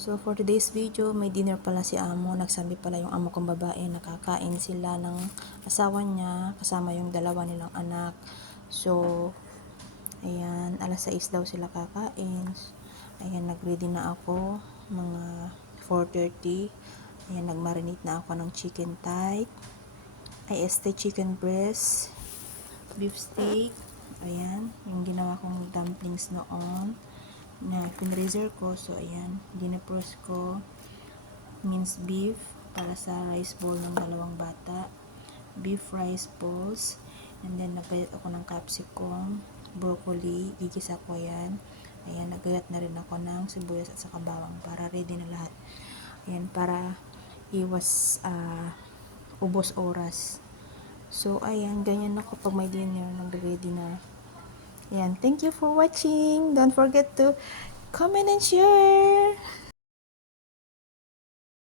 So, for today's video, may dinner pala si amo. Nagsabi pala yung amo kong babae, nakakain sila ng asawa niya, kasama yung dalawa nilang anak. So, ayan, alas 6 daw sila kakain. Ayan, nag-ready na ako, mga 4:30. Ayan, nag-marinate na ako ng chicken thigh, chicken breast, beef steak. Ayan, yung ginawa kong dumplings noon na pinreaser ko. So, ayan, dinapros ko minced beef para sa rice bowl ng dalawang bata, beef rice balls, and then nagbayat ako ng capsicum, broccoli, gigisa ko yan. Ayan, nagbayat na rin ako ng sibuyas at saka bawang para ready na lahat. Ayan, para iwas ubos oras. So, ayan, ganyan ako pag may dinner, nag-ready na. Ayan, thank you for watching. Don't forget to comment and share.